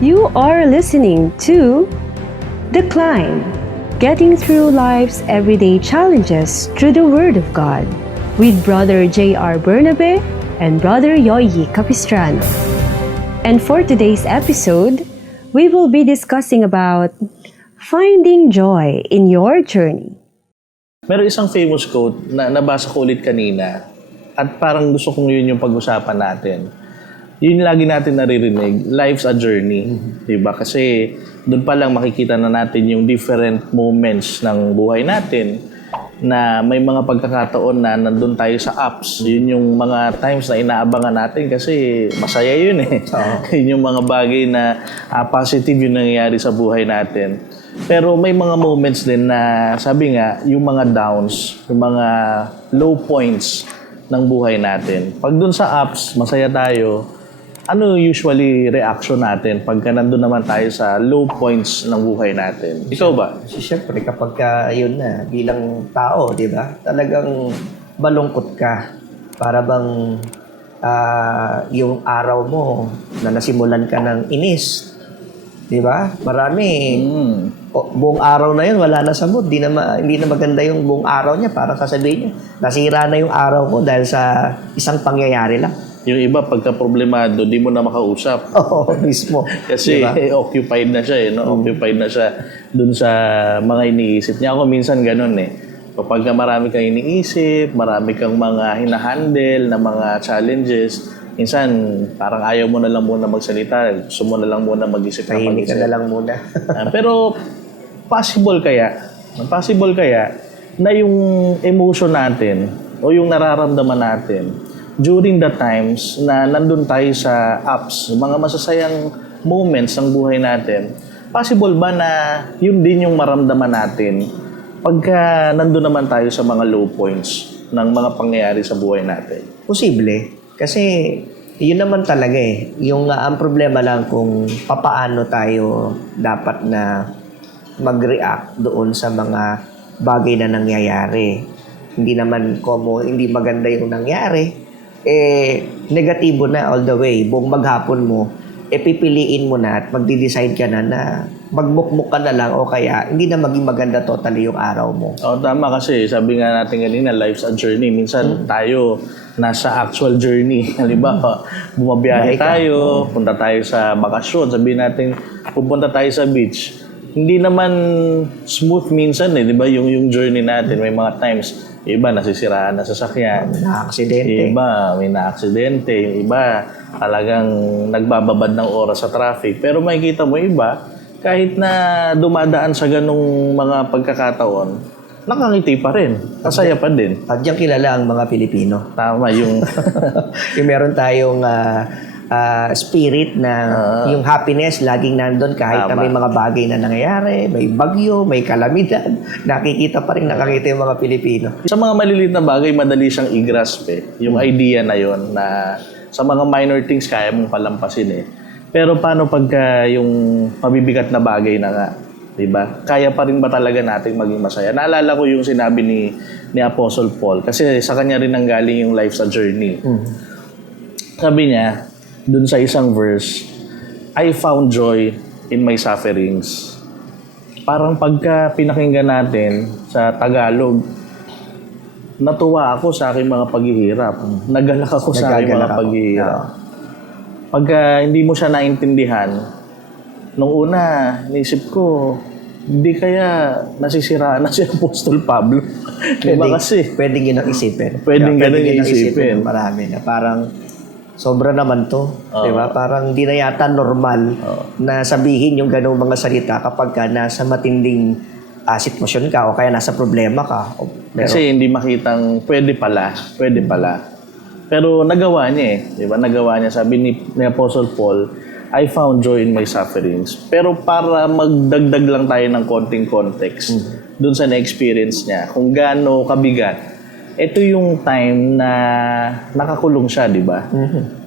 You are listening to The Climb, getting through life's everyday challenges through the Word of God, with Brother J.R. Bernabe and Brother Yoyi Capistrano. And for today's episode, we will be discussing about finding joy in your journey. Meron isang famous quote na nabasa ko ulit kanina at parang gusto kong yun yung pag-usapan natin. Yun lagi natin naririnig, life's a journey. Diba? Kasi doon pa lang makikita na natin yung different moments ng buhay natin na may mga pagkakataon na nandun tayo sa ups. Yun yung mga times na inaabangan natin kasi masaya yun eh. Yun yung mga bagay na positive yung nangyayari sa buhay natin. Pero may mga moments din na sabi nga, yung mga downs, yung mga low points ng buhay natin. Pag dun sa ups, masaya tayo, ano usually reaction natin pagka nandun naman tayo sa low points ng buhay natin? Ikaw ba? Siyempre, kapag yun na, bilang tao, di ba? Talagang malungkot ka. Para bang yung araw mo na nasimulan ka ng inis. Di ba? Marami. Buong araw na yun, wala na sa mood. Hindi na maganda yung buong araw niya para sasabihin niya. Nasira na yung araw mo dahil sa isang pangyayari lang. Yung iba, pagka problemado, di mo na makausap. Oo, mismo. Kasi diba? Occupied na siya Occupied na siya dun sa mga iniisip niya. Ako minsan ganun Kapag marami kang iniisip, marami kang mga hinahandle na mga challenges, minsan parang ayaw mo na lang muna magsalita, gusto mo na lang muna mag-isip na Tahimik ka na lang muna. Pero possible kaya na yung emotion natin o yung nararamdaman natin during the times na nandun tayo sa ups, mga masasayang moments ng buhay natin, possible ba na yun din yung maramdaman natin pagka nandun naman tayo sa mga low points ng mga pangyayari sa buhay natin? Posible. Kasi yun naman talaga Yung ang problema lang kung papaano tayo dapat na mag-react doon sa mga bagay na nangyayari. Hindi naman hindi maganda yung nangyari. Negatibo na all the way. Buong maghapon mo, pipiliin mo na at magde-decide ka na magmukmuk ka na lang o kaya hindi na maging maganda totally yung araw mo. Tama kasi. Sabi nga natin kanina, life's a journey. Minsan tayo nasa actual journey. Halimbawa, bumabiyahe tayo, punta tayo sa bakasyon. Sabihin natin, pupunta tayo sa beach. Hindi naman smooth minsan di ba? Yung journey natin, may mga times iba nasisiraan na sasakyan. Na-aksidente. Iba may na-aksidente. Yung iba talagang nagbababad ng oras sa traffic. Pero makikita mo iba, kahit na dumadaan sa ganong mga pagkakataon, nakangiti pa rin. Masaya pa din. At diyan kilala ang mga Pilipino. Tama yung... Yung meron tayong spirit na yung happiness laging nandun kahit na may mga bagay na nangyayari, may bagyo, may kalamidad, nakikita pa rin nakakita yung mga Pilipino. Sa mga maliliit na bagay, madali siyang i-grasp yung idea na yon na sa mga minor things kaya mong palampasin Pero paano pagka yung mabibigat na bagay na nga, di ba? Kaya pa rin ba talaga nating maging masaya? Naalala ko yung sinabi ni Apostle Paul kasi sa kanya rin nanggaling yung life's a journey. Sabi niya, dun sa isang verse, I found joy in my sufferings. Parang pagka pinakinggan natin sa Tagalog, natuwa ako sa aking mga paghihirap. Nagalak ako sa aking mga paghihirap. Pagka hindi mo siya naintindihan, nung una, naisip ko, hindi kaya nasisiraan na si Apostol Pablo. Diba kasi? Pwedeng yun ang isipin. Pwedeng ganun yung isipin. Marami na parang sobra naman to. Diba? Parang di na yata normal na sabihin yung ganung mga salita kapag ka nasa matinding sitwasyon ka o kaya nasa problema ka. Kasi hindi makitang pwede pala. Pero nagawa niya Diba? Nagawa niya. Sabi ni Apostle Paul, I found joy in my sufferings. Pero para magdagdag lang tayo ng konting context dun sa na-experience niya, kung gaano kabigat, ito yung time na nakakulong siya, di ba?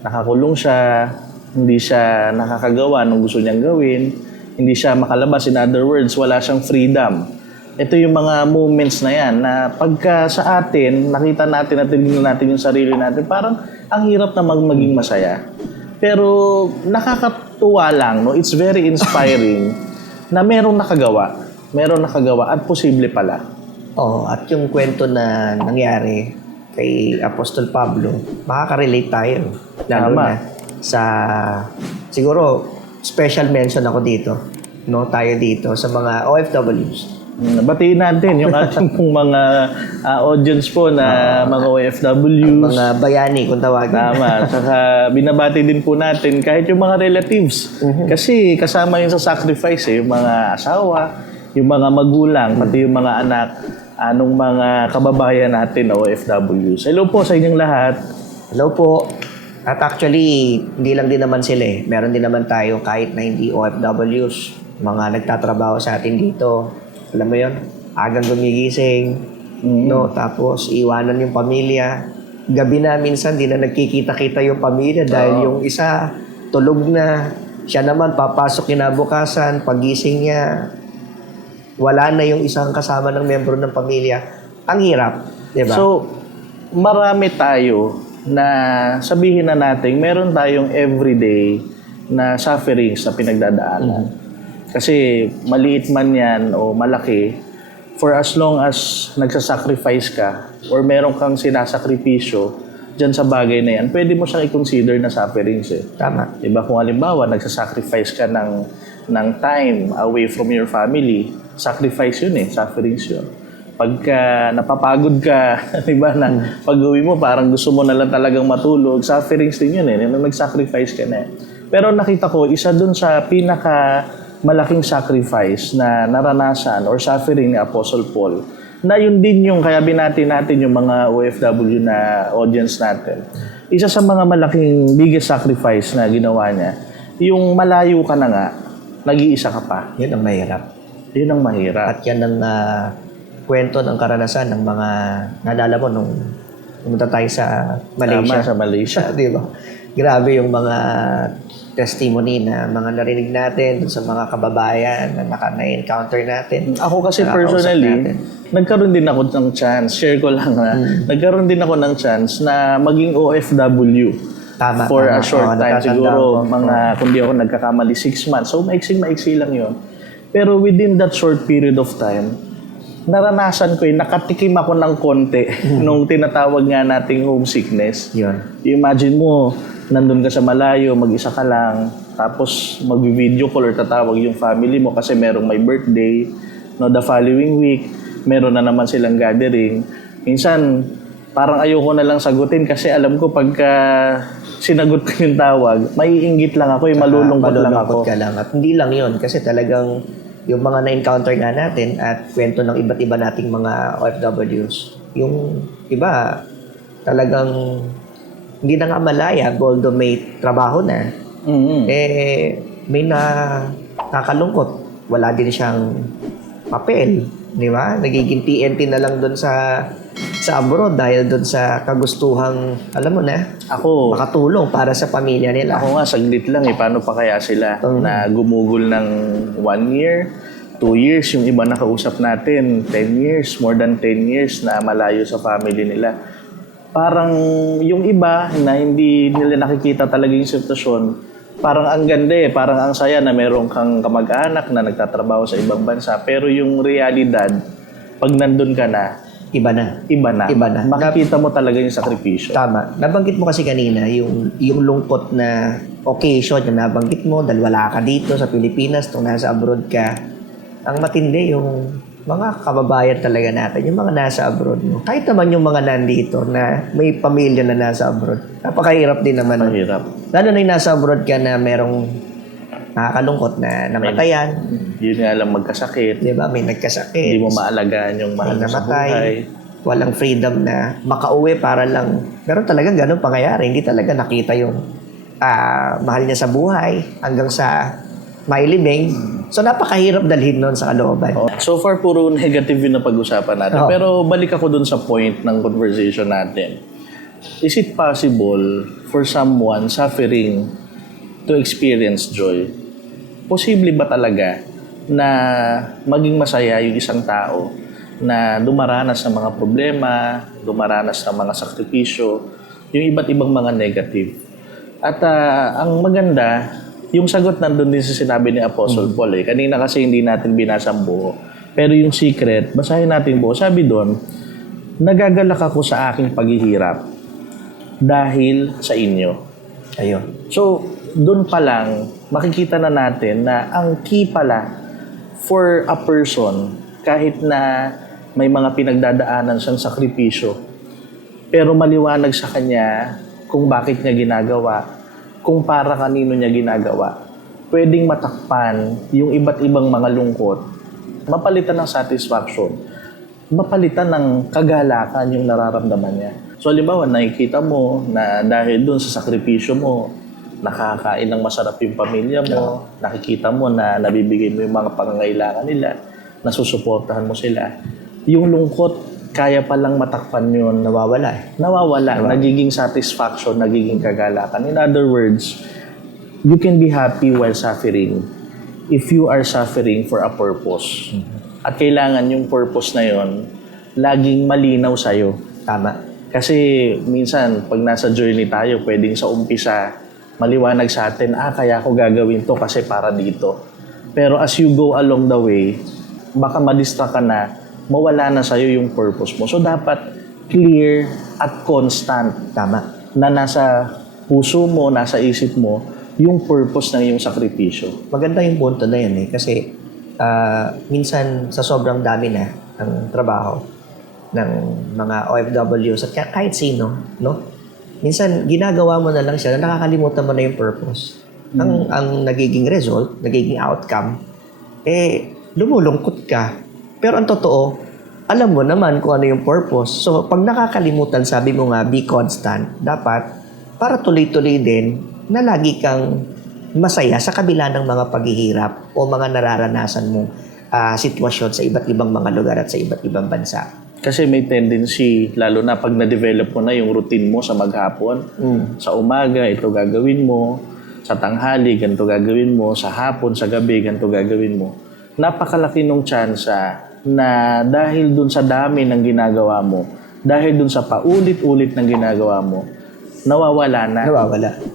Nakakulong siya, hindi siya nakakagawa ng gusto niyang gawin, hindi siya makalabas. In other words, wala siyang freedom. Ito yung mga moments na yan na pagka sa atin, nakita natin at tinignan natin yung sarili natin, parang ang hirap na maging masaya. Pero nakakatuwa lang, no? It's very inspiring na merong nakagawa at posible pala. Oo, at yung kwento na nangyari kay Apostol Pablo, makaka-relate tayo. Lalo Tama. na sa, siguro, special mention ako dito. No, tayo dito sa mga OFWs. Batiin natin yung ating pong mga audience po na mga OFWs. Mga bayani kung tawagin. Tama. Saka binabati din po natin kahit yung mga relatives. Kasi kasama yun sa sacrifice yung mga asawa, yung mga magulang, pati yung mga anak, anong mga kababayan natin na OFWs. Hello po sa inyong lahat. Hello po. At actually, hindi lang din naman sila eh. Meron din naman tayo kahit na hindi OFWs. Mga nagtatrabaho sa atin dito. Alam mo yun? Agang gumigising. No? Tapos, iwanan yung pamilya. Gabi na minsan, di na nagkikita-kita yung pamilya dahil yung isa tulog na. Siya naman, papasok kinabukasan. Pagising niya, wala na yung isang kasama ng membro ng pamilya. Ang hirap. Diba? So, marami tayo na sabihin na natin, meron tayong everyday na sufferings na pinagdadaanan. Kasi maliit man yan o malaki, for as long as nagsasacrifice ka or meron kang sinasakripisyo dyan sa bagay na yan, pwede mo siyang i-consider na sufferings eh. Tama. Diba kung halimbawa, nagsasacrifice ka ng time away from your family, sacrifice yun eh, sufferings yun. Pagka napapagod ka, diba, na pag-uwi mo, parang gusto mo na lang talagang matulog, sufferings din yun eh, nag-sacrifice ka na eh. Pero nakita ko, isa dun sa pinaka malaking sacrifice na naranasan or suffering ni Apostle Paul, na yun din yung, kaya binati natin yung mga OFW na audience natin. Isa sa mga malaking biggest sacrifice na ginawa niya, yung malayo ka na nga, nag-iisa ka pa. Yun ang mahirap. Yun ang mahirap. At yan ang kwento ng karanasan ng mga naalala mo nung pumunta tayo sa Malaysia. Tama, sa Malaysia. Di ba? Grabe yung mga testimony na mga narinig natin sa mga kababayan na na-encounter natin. Ako kasi Nakakausap personally, natin. nagkaroon din ako ng chance, share ko lang na, nagkaroon din ako ng chance na maging OFW. Tama, For tama. a short Oo, time, natatandaan siguro ko. mga, kung di ako nagkakamali, 6 months. So, maiksi lang yon. Pero within that short period of time, naranasan ko nakatikim ako ng konti nung tinatawag nga nating homesickness. Yun. Imagine mo, nandun ka sa malayo, mag-isa ka lang, tapos mag-video call or tatawag yung family mo kasi merong may birthday. No, the following week, meron na naman silang gathering. Minsan, parang ayoko na lang sagutin kasi alam ko pagka sinagot ko yung tawag, maiinggit lang ako, malulungkot lang ako. Ka lang. At hindi lang yun kasi talagang yung mga na-encounter nga natin at kwento ng iba't iba nating mga OFWs, yung iba talagang hindi na nga malaya, although may trabaho na, may nakakalungkot. Wala din siyang papel, di ba? Nagiging TNT na lang doon sa abroad dahil doon sa kagustuhang, alam mo na, Ako, makatulong para sa pamilya nila. Ako nga, saglit lang paano pa kaya sila na gumugol ng 1 year, 2 years, yung iba nakausap natin, 10 years, more than 10 years na malayo sa family nila. Parang yung iba na hindi nila nakikita talaga yung sitwasyon, parang ang ganda parang ang saya na meron kang kamag-anak na nagtatrabaho sa ibang bansa. Pero yung realidad, pag nandun ka na, Iba na. iba na. Iba na. Makikita mo talaga yung sakripisyo. Tama. Nabanggit mo kasi kanina yung lungkot na occasion na nabanggit mo dahil wala ka dito sa Pilipinas, nung nasa abroad ka. Ang matindi yung mga kababayan talaga natin, yung mga nasa abroad mo. Kahit naman yung mga nandito na may pamilya na nasa abroad. Napakahirap din naman. Mahirap. Lalo na yung nasa abroad ka na merong nakakalungkot na namatayan. Yun nga lang magkasakit. Di ba? May nagkasakit. Hindi mo maalagaan yung mahal mo sa buhay. Walang freedom na makauwi para lang. Pero talagang ganun pangyayari. Hindi talaga nakita yung mahal niya sa buhay hanggang sa mailibing. So napakahirap dalhin nun sa kalooban. So far, puro negative yun na pag-usapan natin. Oo. Pero balik ako dun sa point ng conversation natin. Is it possible for someone suffering to experience joy? Posible ba talaga na maging masaya yung isang tao na dumaranas ng mga problema, dumaranas ng mga sakripisyo, yung iba't ibang mga negative? At ang maganda, yung sagot nandun din sa sinabi ni Apostle Paul eh. Kanina kasi hindi natin binasa ang buo. Pero yung secret, basahin natin buo. Sabi doon, nagagalak ako sa aking paghihirap dahil sa inyo. Ayun. So, doon pa lang, makikita na natin na ang key pala for a person, kahit na may mga pinagdadaanan siyang sakripisyo, pero maliwanag sa kanya kung bakit niya ginagawa, kung para kanino niya ginagawa, pwedeng matakpan yung iba't ibang mga lungkot, mapalitan ng satisfaction, mapalitan ng kagalakan yung nararamdaman niya. So, halimbawa, nakikita mo na dahil dun sa sakripisyo mo, nakakain ng masarap yung pamilya mo, nakikita mo na nabibigay mo yung mga pangangailangan nila, nasusuportahan mo sila. Yung lungkot, kaya palang matakpan yun. Nawawala. Nagiging satisfaction, nagiging kagalakan. In other words, you can be happy while suffering if you are suffering for a purpose. At kailangan yung purpose na yun, laging malinaw sa'yo. Tama. Kasi minsan, pag nasa journey tayo, pwedeng sa umpisa, maliwanag sa atin, kaya ako gagawin to kasi para dito. Pero as you go along the way, baka madistract ka na, mawala na sa'yo yung purpose mo. So, dapat clear at constant. Tama. Na nasa puso mo, nasa isip mo, yung purpose ng iyong sakripisyo. Maganda yung punto na yun eh. Kasi minsan sa sobrang dami na ng trabaho ng mga OFWs at kahit sino, no? Minsan, ginagawa mo na lang siya na nakakalimutan mo na yung purpose. Ang nagiging result, nagiging outcome, lumulungkot ka. Pero ang totoo, alam mo naman kung ano yung purpose. So, pag nakakalimutan, sabi mo nga, be constant. Dapat, para tuloy-tuloy din, na lagi kang masaya sa kabila ng mga paghihirap o mga nararanasan mong sitwasyon sa iba't ibang mga lugar at sa iba't ibang bansa. Kasi may tendency, lalo na pag na-develop mo na yung routine mo sa maghapon, sa umaga, ito gagawin mo, sa tanghali, ganito gagawin mo, sa hapon, sa gabi, ganito gagawin mo. Napakalaki nung tsansa na dahil dun sa dami ng ginagawa mo, dahil dun sa paulit-ulit ng ginagawa mo, nawawala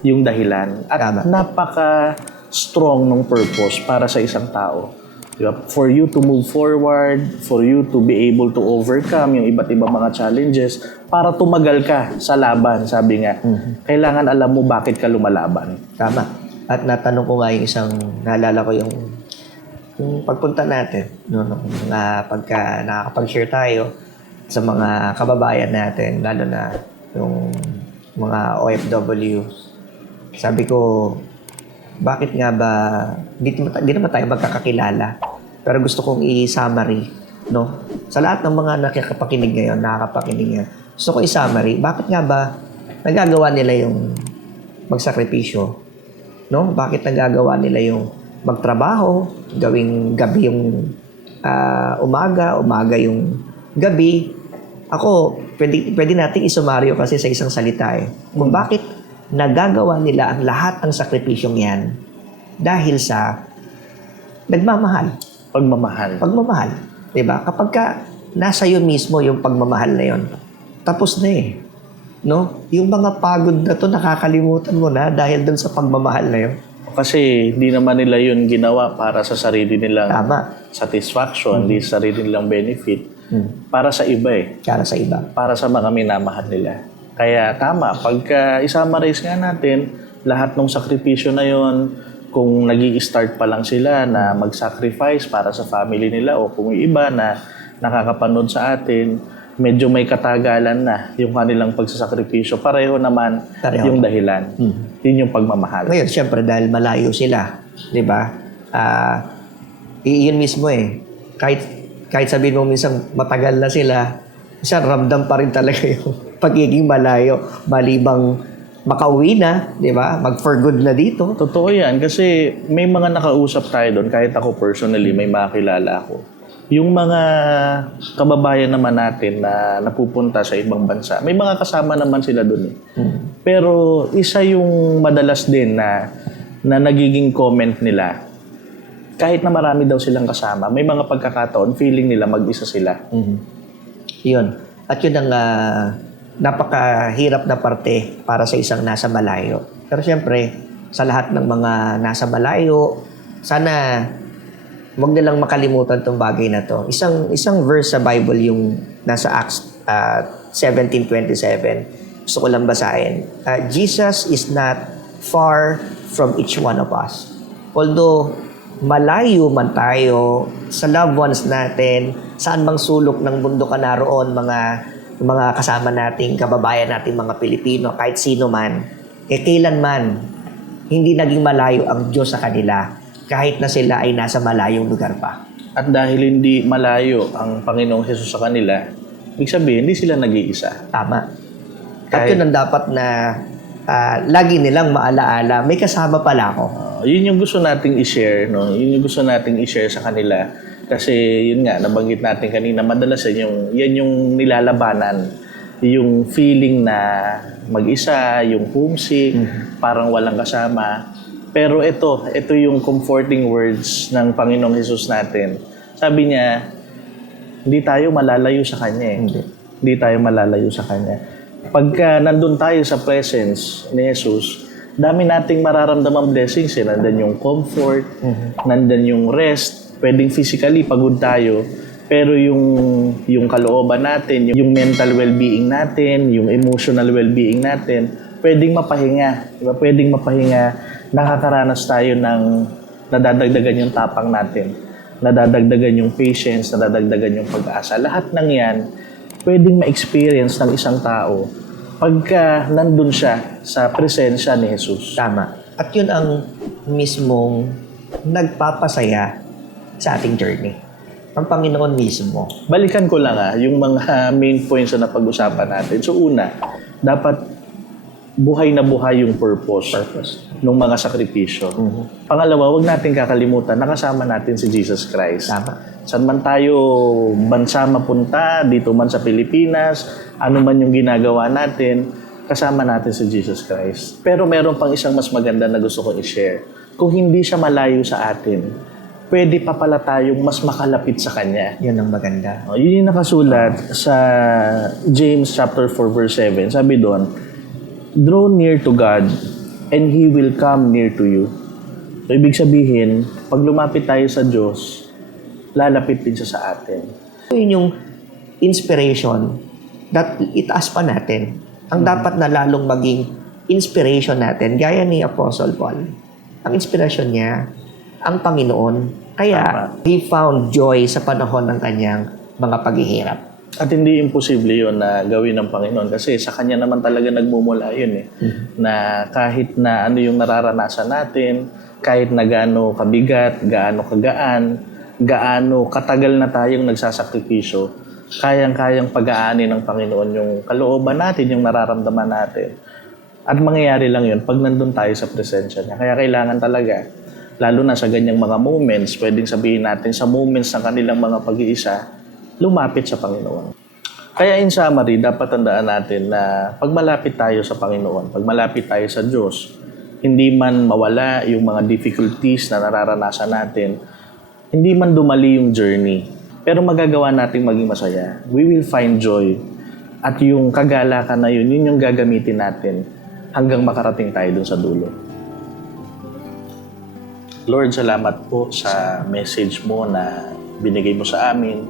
yung dahilan. At napaka-strong ng purpose para sa isang tao. Diba? For you to move forward, for you to be able to overcome yung iba't ibang mga challenges, para tumagal ka sa laban, sabi nga. Kailangan alam mo bakit ka lumalaban. Tama. At natanong ko nga yung isang, naalala ko yung pagpunta natin, pagka nakakapag-share tayo sa mga kababayan natin, lalo na yung mga OFW, sabi ko, bakit nga ba, di naman tayo magkakakilala, pero gusto kong i-summary, no? Sa lahat ng mga nakakapakinig ngayon, gusto ko i-summary, bakit nga ba nagagawa nila yung magsakripisyo, no? Bakit nagagawa nila yung magtrabaho, gawing gabi yung umaga yung gabi. Ako, pwede nating isumaryo kasi sa isang salita eh. Kung bakit nagagawa nila ang lahat ng sakripisyong yan dahil sa nagmamahal. Pagmamahal. Diba? Kapag ka nasa iyo mismo yung pagmamahal na yon, tapos na eh. No? Yung mga pagod na to nakakalimutan mo na dahil dun sa pagmamahal na yon. Kasi hindi naman nila yun ginawa para sa sarili nilang satisfaction, hindi sa sarili nilang benefit. Para sa iba eh. Para sa mga minamahal nila. Kaya tama, pagka isummarize nga natin, lahat ng sakripisyo na yon, kung nag-i-start pa lang sila na mag-sacrifice para sa family nila o kung yung iba na nakakapanood sa atin, medyo may katagalan na yung kanilang pagsasakripisyo. Pareho naman yung dahilan. Yun yung pagmamahal. Ngayon, syempre, dahil malayo sila, di ba? Iyon mismo eh. Kahit sabihin mo minsan matagal na sila, minsan ramdam pa rin talaga yung pagiging malayo. Malibang makauwi na, di ba? Mag-for good na dito. Totoo yan. Kasi may mga nakausap tayo doon. Kahit ako personally, may makilala ako. Yung mga kababayan naman natin na napupunta sa ibang bansa, may mga kasama naman sila doon eh. Pero isa yung madalas din na nagiging comment nila, kahit na marami daw silang kasama, may mga pagkakataon, feeling nila mag-isa sila. Yun. At yun ang napakahirap na parte para sa isang nasa malayo. Pero siyempre, sa lahat ng mga nasa malayo, sana wag nilang makalimutan tong bagay na to. Isang verse sa Bible yung nasa Acts 17:27. Gusto ko lang basahin. Jesus is not far from each one of us. Although malayo man tayo sa loved ones natin, saan mang sulok ng mundo ka naroon, mga kasama nating kababayan nating mga Pilipino, kahit sino man, kailanman hindi naging malayo ang Diyos sa kanila kahit na sila ay nasa malayong lugar pa. At dahil hindi malayo ang Panginoong Hesus sa kanila, ibig sabihin, hindi sila nag-iisa. Tama. At yun ang dapat na lagi nilang maalaala, may kasama pala ako. Yun yung gusto nating i-share, no? Yun yung gusto nating i-share sa kanila. Kasi yun nga, nabanggit natin kanina, madalas yan yung nilalabanan. Yung feeling na mag-isa, yung homesick, parang walang kasama. Pero ito yung comforting words ng Panginoong Hesus natin. Sabi niya, hindi tayo malalayo sa Kanya eh. Hindi tayo malalayo sa Kanya. Pagka nandun tayo sa presence ni Jesus, dami nating mararamdamang blessings eh. Nandun yung comfort, nandun yung rest, pwedeng physically pagod tayo, pero yung kalooban natin, yung mental well-being natin, yung emotional well-being natin, pwedeng mapahinga. Diba? Pwedeng mapahinga. Nakakaranas tayo ng nadadagdagan yung tapang natin, nadadagdagan yung patience, nadadagdagan yung pag-asa. Lahat ng yan, pwedeng ma-experience ng isang tao pagka nandun siya sa presensya ni Jesus. Tama. At yun ang mismong nagpapasaya sa ating journey. Ang Panginoon mismo. Balikan ko lang yung mga main points na napag-usapan natin. So una, dapat buhay na buhay yung purpose ng mga sakripisyo. Pangalawa, huwag natin kakalimutan, nakasama natin si Jesus Christ. Tama. Saan man tayo bansa mapunta, dito man sa Pilipinas, ano man yung ginagawa natin, kasama natin si Jesus Christ. Pero meron pang isang mas maganda na gusto ko i-share. Kung hindi siya malayo sa atin, pwede pa pala tayong mas makalapit sa Kanya. Yun ang maganda. Yun yung nakasulat sa James chapter 4 verse 7. Sabi doon, draw near to God and He will come near to you. So, ibig sabihin, pag lumapit tayo sa Diyos, lalapit din siya sa atin. So, yun yung inspiration that itaas pa natin. Ang dapat na lalong maging inspiration natin, gaya ni Apostle Paul. Ang inspiration niya, ang Panginoon. Kaya, he found joy sa panahon ng kanyang mga paghihirap. At hindi imposible yun na gawin ng Panginoon kasi sa Kanya naman talaga nagmumula yun eh. Na kahit na ano yung nararanasan natin, kahit na gaano kabigat, gaano kagaan, gaano katagal na tayong nagsasakripisyo, kayang-kayang pag-aanin ng Panginoon yung kalooban natin, yung nararamdaman natin. At mangyayari lang yun pag nandun tayo sa presensya niya. Kaya kailangan talaga, lalo na sa ganyang mga moments, pwedeng sabihin natin sa moments ng kanilang mga pag-iisa, lumapit sa Panginoon. Kaya in summary, dapat tandaan natin na pag malapit tayo sa Panginoon, pag malapit tayo sa Diyos, hindi man mawala yung mga difficulties na nararanasan natin, hindi man dumali yung journey, pero magagawa nating maging masaya. We will find joy. At yung kagalakan na yun yung gagamitin natin hanggang makarating tayo dun sa dulo. Lord, salamat po sa message mo na binigay mo sa amin,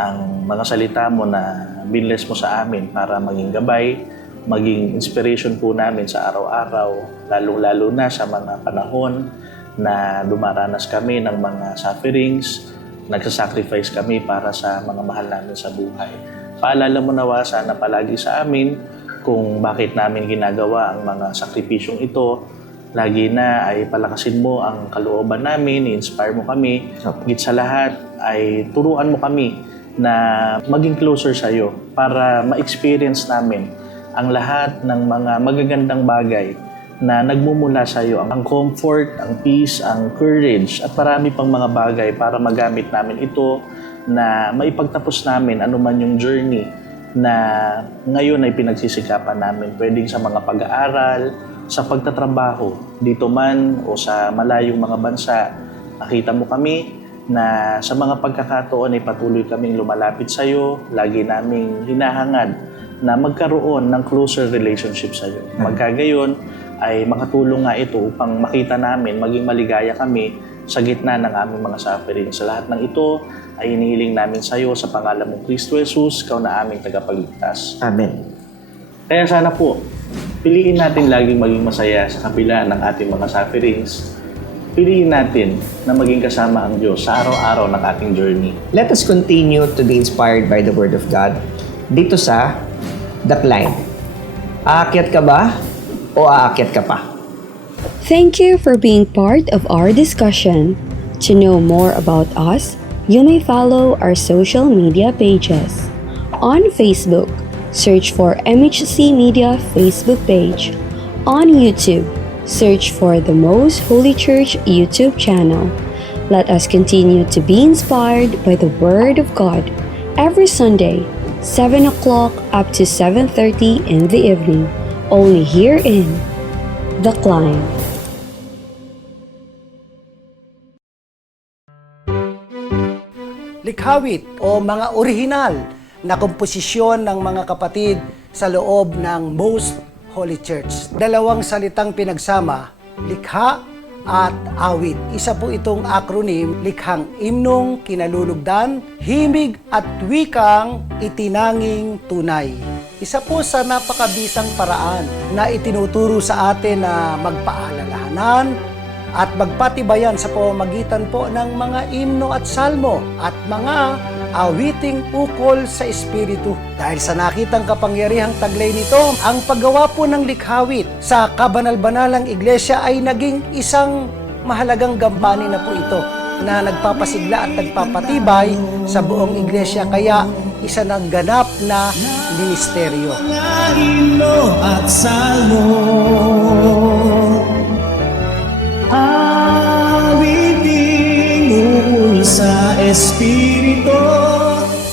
ang mga salita mo na binless mo sa amin para maging gabay, maging inspiration po namin sa araw-araw, lalong-lalo na sa mga panahon na dumaranas kami ng mga sufferings, nagsasacrifice kami para sa mga mahal namin sa buhay. Paalala mo nawa sana palagi sa amin kung bakit namin ginagawa ang mga sakripisyong ito. Lagi na ay palakasin mo ang kalooban namin, i-inspire mo kami. Higit sa lahat ay turuan mo kami na maging closer sa iyo para ma-experience namin ang lahat ng mga magagandang bagay na nagmumula sa iyo. Ang comfort, ang peace, ang courage at marami pang mga bagay para magamit namin ito na maipagtapos namin anuman yung journey na ngayon ay pinagsisikapan namin. Pwedeng sa mga pag-aaral, sa pagtatrabaho, dito man o sa malayong mga bansa. Nakita mo kami na sa mga pagkakataon ay patuloy kaming lumalapit sa iyo, lagi naming hinahangad na magkaroon ng closer relationship sa iyo. Magkagayon ay makatulong nga ito upang makita namin, maging maligaya kami sa gitna ng aming mga suffering. Sa lahat ng ito ay hinihiling namin sa iyo sa pangalan mong Kristo Jesus, ikaw na aming tagapagligtas. Amen. Kaya sana po, piliin natin laging maging masaya sa kabila ng ating mga sufferings. Piliin natin na maging kasama ang Diyos sa araw-araw ng ating journey. Let us continue to be inspired by the Word of God dito sa The Climb. Aakyat ka ba o aakyat ka pa? Thank you for being part of our discussion. To know more about us, you may follow our social media pages. On Facebook, search for MHC Media Facebook page. On YouTube, search for the Most Holy Church YouTube channel. Let us continue to be inspired by the Word of God every Sunday, 7 o'clock up to 7:30 in the evening, only here in The Climb. Likhawit o mga orihinal na komposisyon ng mga kapatid sa loob ng Most Holy Church. Dalawang salitang pinagsama, likha at awit. Isa po itong acronym, likhang imnong kinalulugdan, himig at wikang itinanging tunay. Isa po sa napakabisang paraan na itinuturo sa atin na magpaalalahanan at magpatibayan sa pamamagitan po ng mga imno at salmo at mga awiting ukol sa Espiritu. Dahil sa nakitang kapangyarihang taglay nito, ang paggawa po ng likhawit sa kabanal-banalang iglesia ay naging isang mahalagang gampanin na po ito na nagpapasigla at nagpapatibay sa buong iglesia, kaya isa ng ganap na ministeryo. Himno at salmo, awiting ukol sa Espiritu.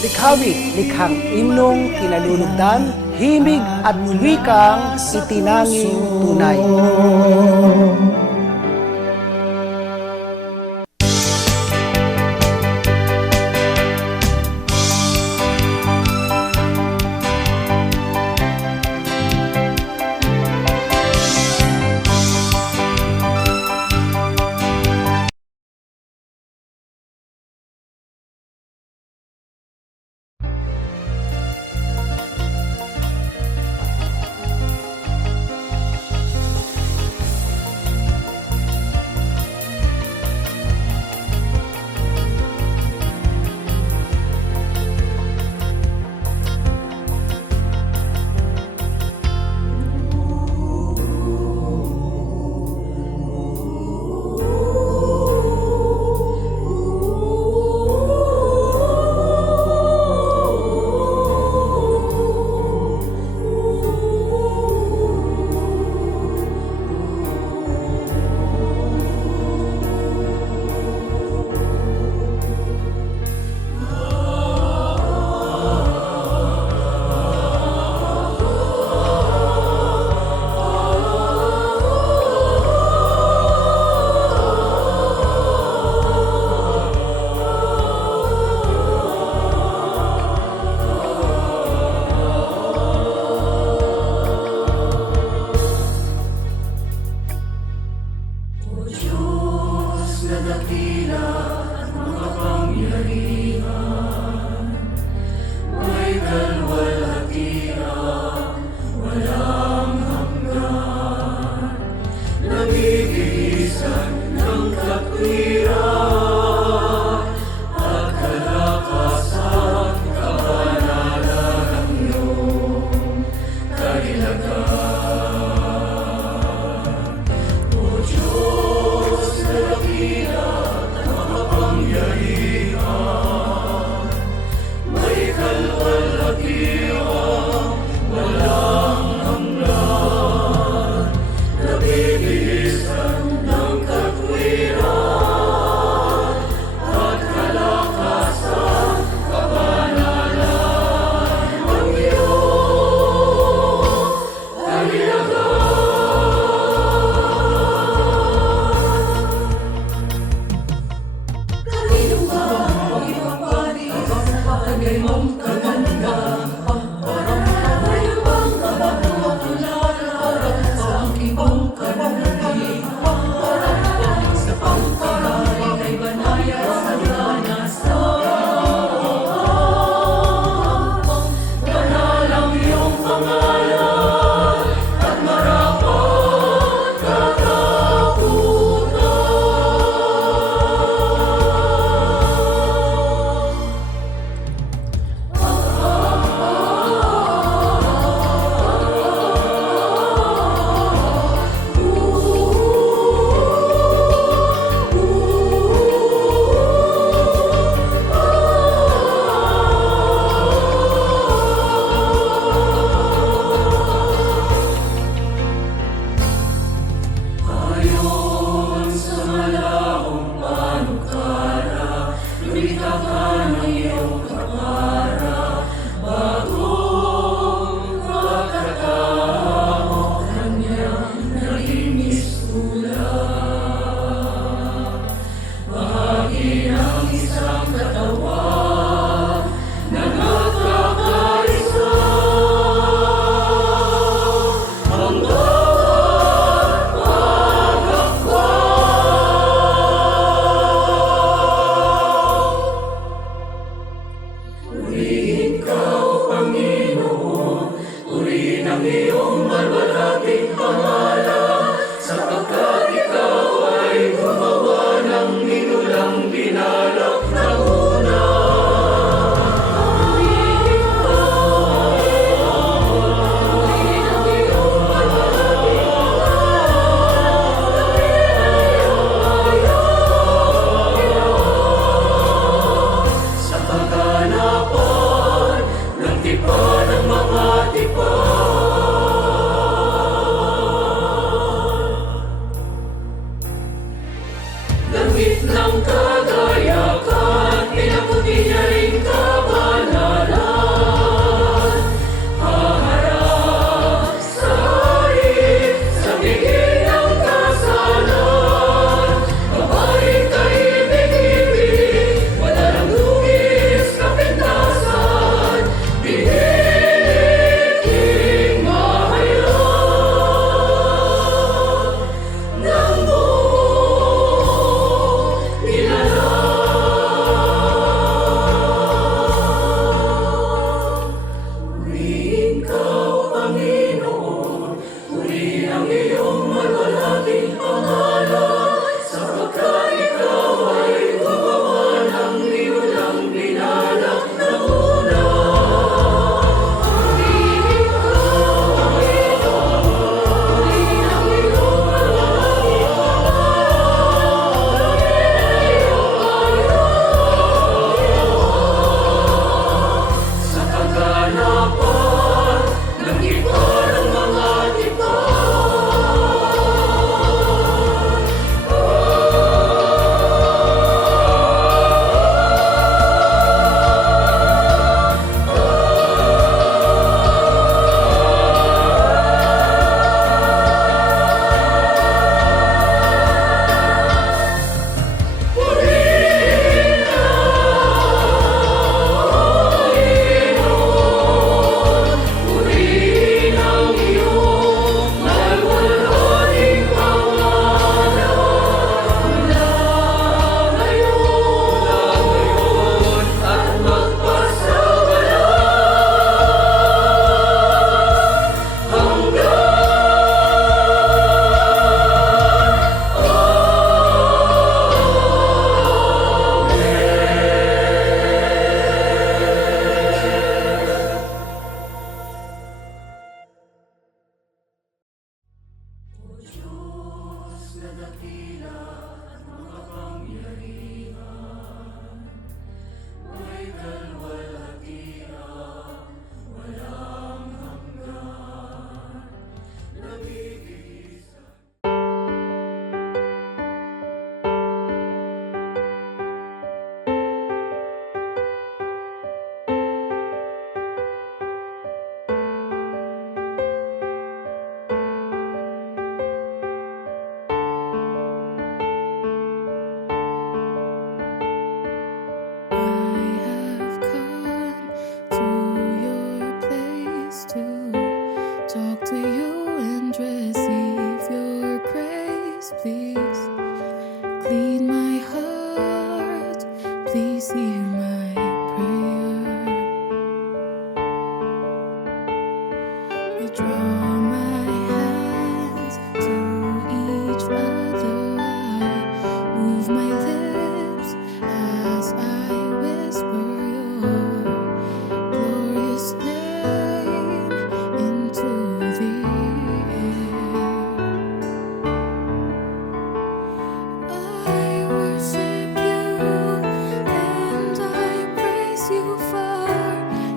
Likhawit, likhang imnong kinalulugdan, himig at wikang itinanging tunay.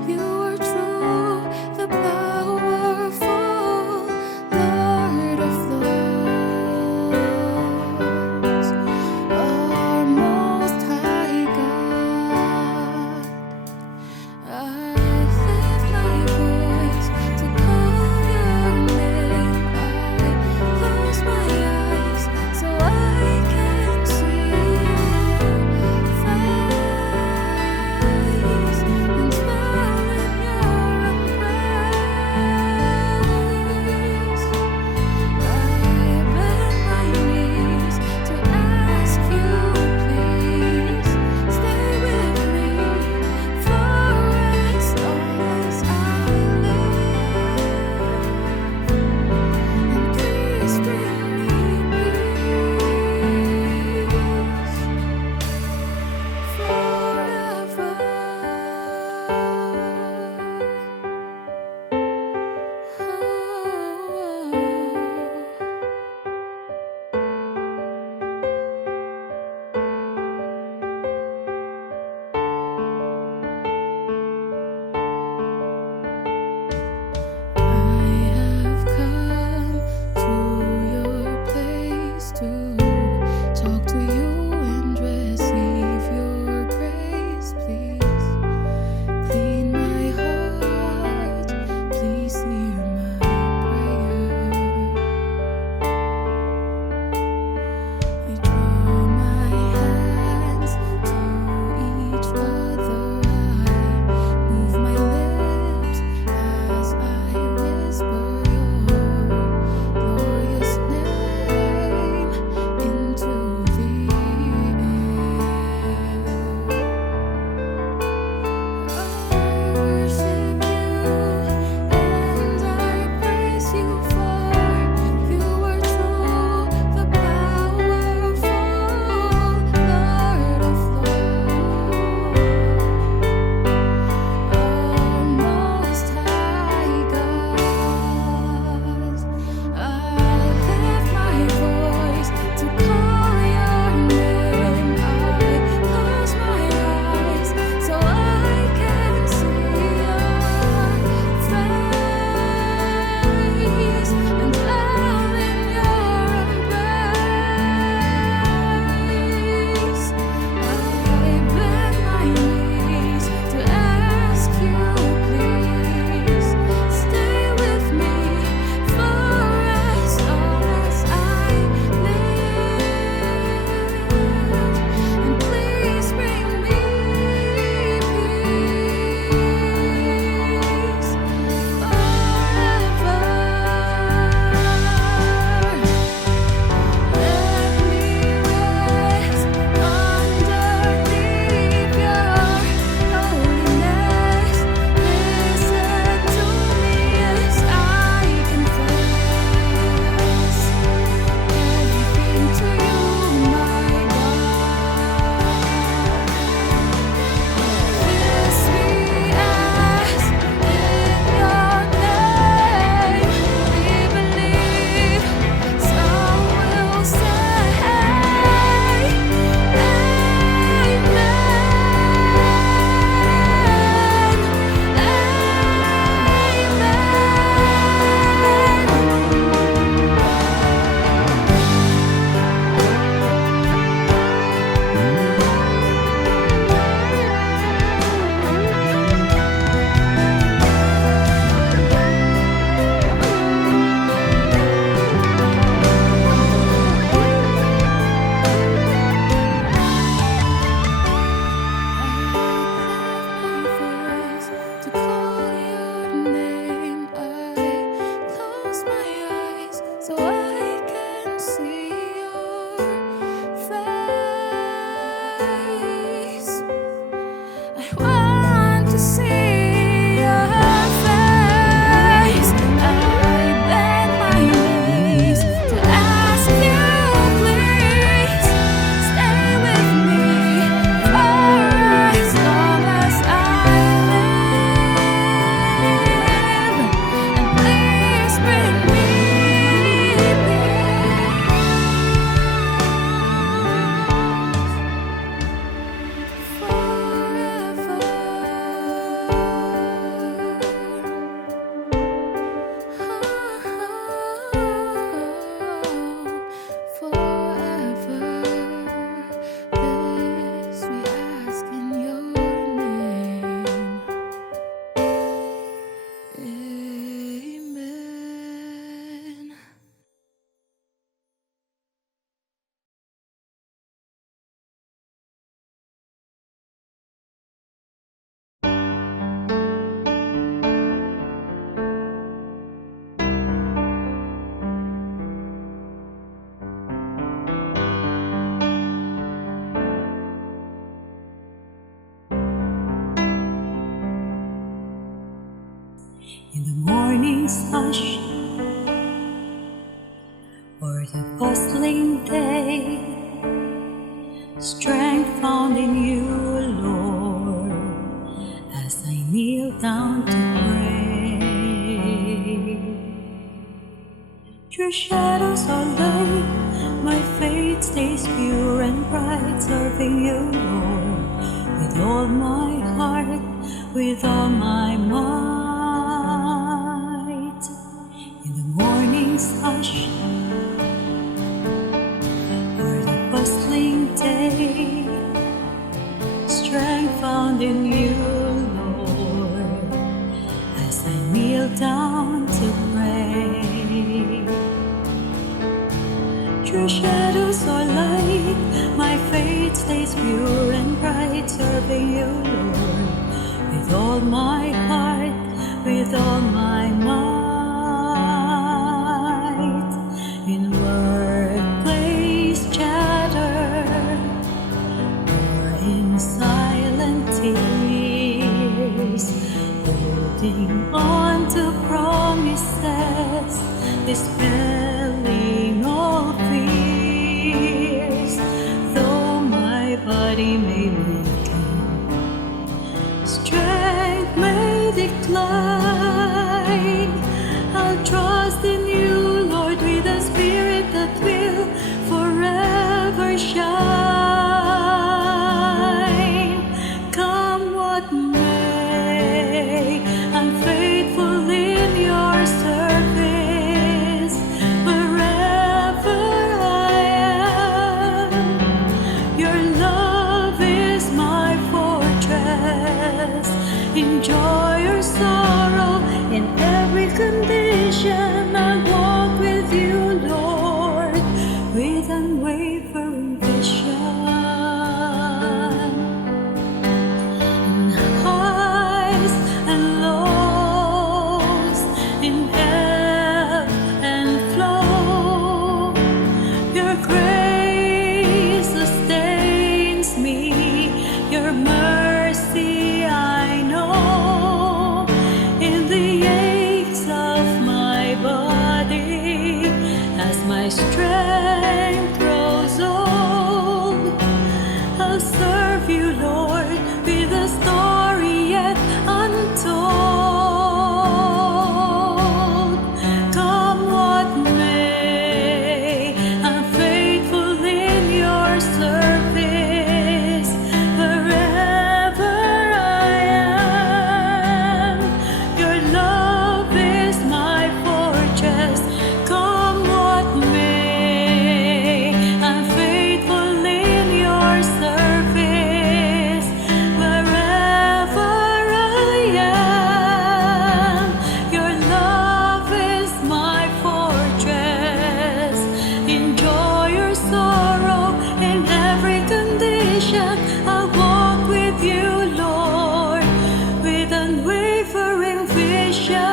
You are true, the power for hushed, or the bustling day, strength found in you, Lord, as I kneel down to pray. Your shadows are light, my faith stays pure and bright, serving you, Lord, with all my heart, with all my might. In the morning's hush, or the bustling day, strength found in you, Lord, as I kneel down to pray. Your shadows are light, my faith stays pure and bright, serving you, Lord, with all my heart, with all my might. In workplace chatter, or in silent tears, holding on to promises, dispelling all fears. Though my body may weaken, strength may decline, I'll trust in you, Lord, with a spirit that will forever shine. Come what may, I'm faithful in your service. Wherever I am, your love is my fortress. In joy or sorrow, in every condition, I walk with you, Lord, with unwavering vision. In highs and lows, in ebb and flow, your grace sustains me, your mercy I know. In the aches of my body, as my strength grows old, I'll serve you, Lord, with a story yet untold. Come what may, I'm faithful in your service. Wherever I am, your love is my fortress. Come what may, I'm faithful in your service. Wherever I am, your love is my fortress. In joy or sorrow, in every condition, I'll walk with you, Lord, with unwavering vision.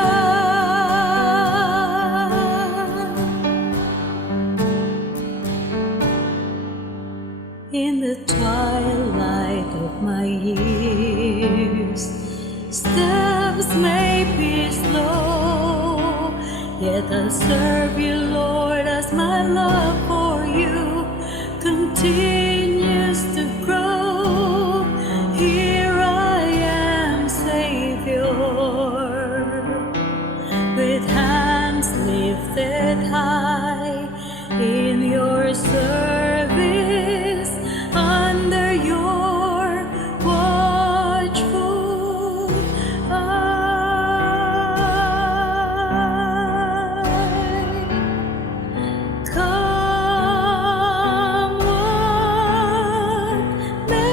In the twilight of my years, steps may be slow, yet I'll serve you, Lord, as my love for you continues to grow. Here I am, Savior, with hands lifted high in your service, under your watchful eye. Come what may.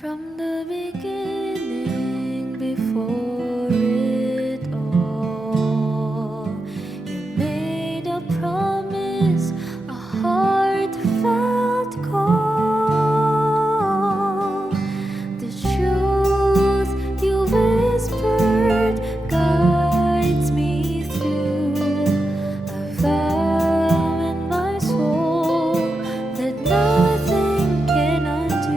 From the beginning, before it all, you made a promise, a heartfelt call. The truth you whispered guides me through. A vow in my soul that nothing can undo.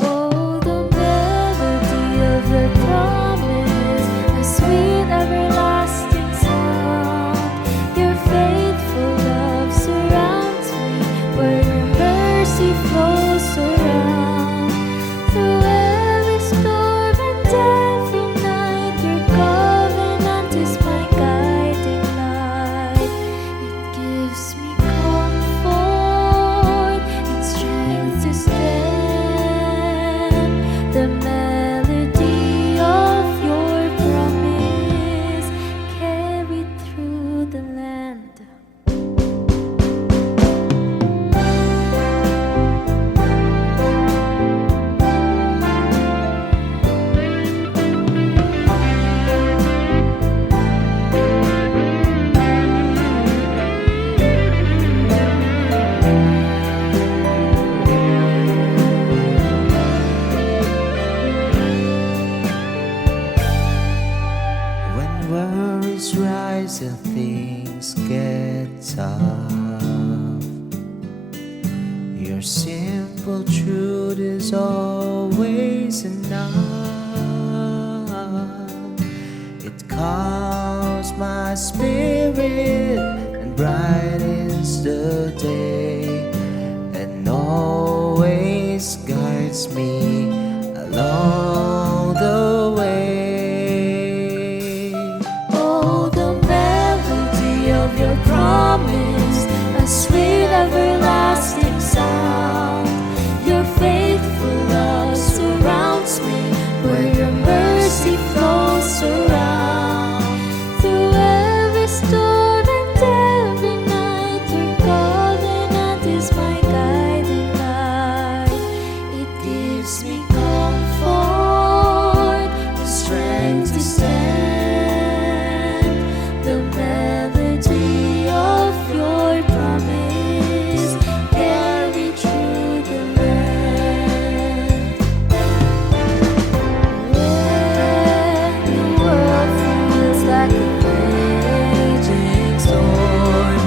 Oh, the melody of your promise, a sweet everlasting sound. Your faithful love surrounds me, where your mercy flows around. Through every storm and every night, your covenant is my guiding light. It gives me comfort and strength to stand. The melody of your promise carried through the land. When worries rise and things get tough, your simple truth is always enough. It calms my spirit and brightens the day, and always guides me along the way. Oh, the melody of your promise, a sweet everlasting sound. Your faithful love surrounds me, where your mercy flows around. Through every storm and every night, your covenant is my guiding light. It gives me comfort and strength to stand. The melody of your promise carried through the land. When the world feels like a raging storm,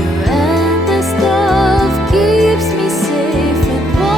your endless love keeps me safe and warm.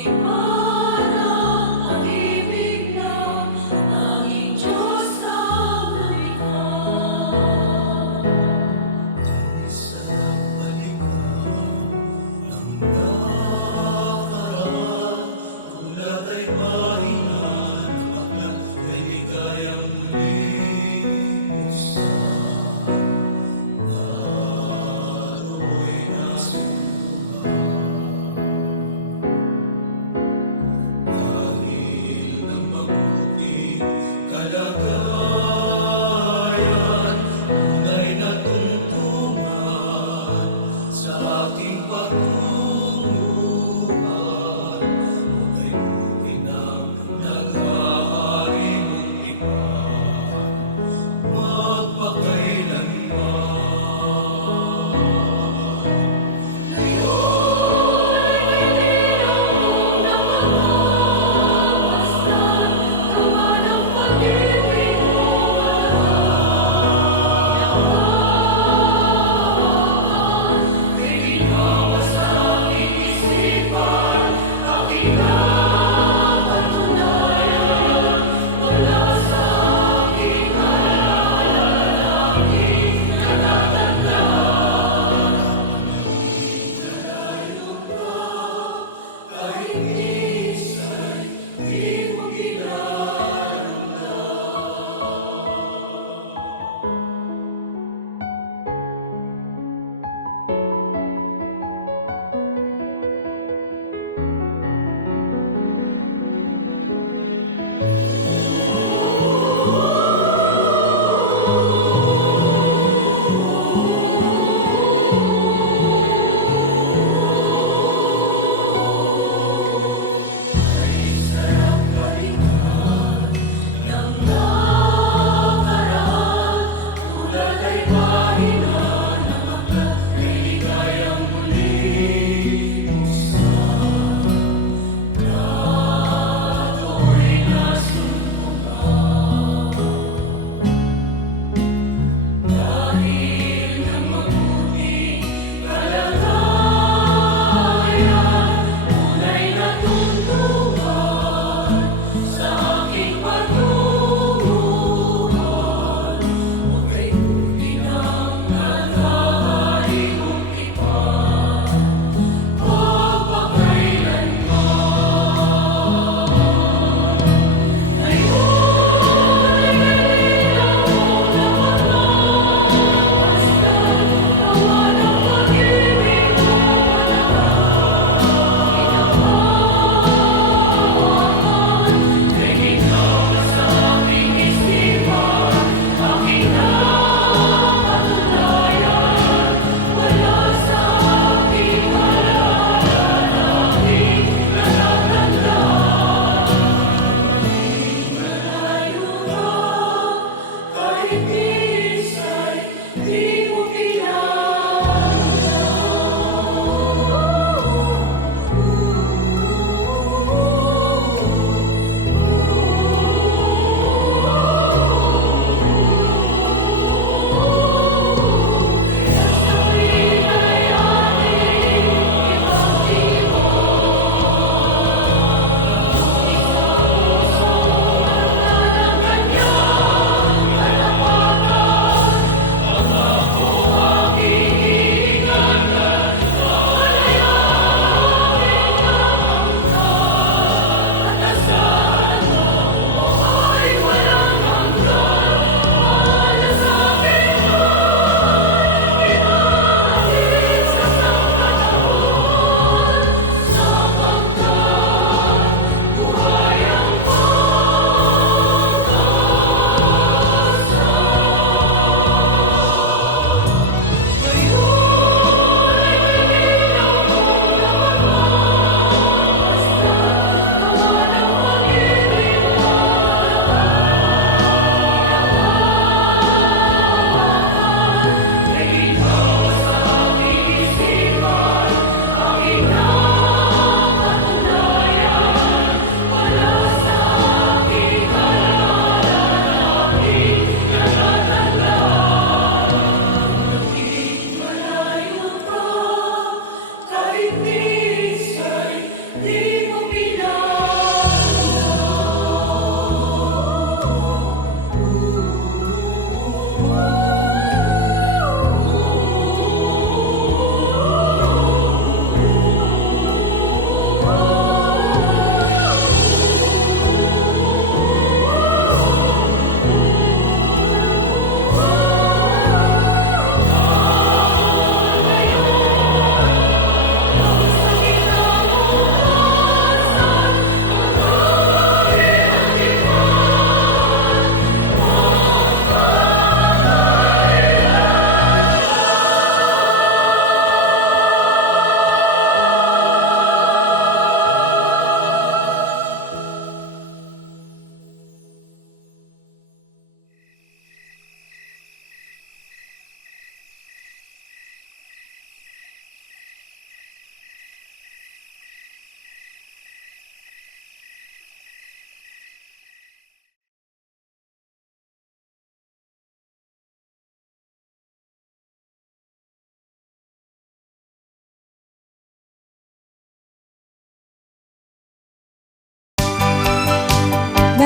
Ipanang pag-ibig na tanging Diyos ang lumikha. Sunod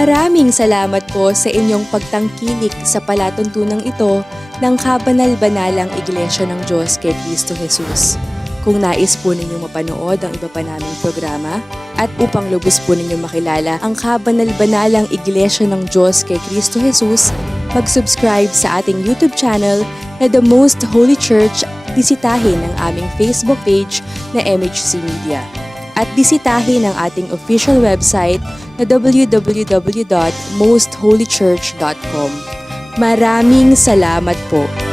Maraming salamat po sa inyong pagtangkilik sa palatuntunang ito ng kabanal-banalang Iglesia ng Diyos kay Kristo Jesus. Kung nais po ninyong mapanood ang iba pa naming programa at upang lubos po ninyong makilala ang kabanal-banalang Iglesia ng Diyos kay Kristo Jesus, mag-subscribe sa ating YouTube channel na The Most Holy Church. Bisitahin ang aming Facebook page na MHC Media. At bisitahin ang ating official website na www.mostholychurch.com. Maraming salamat po.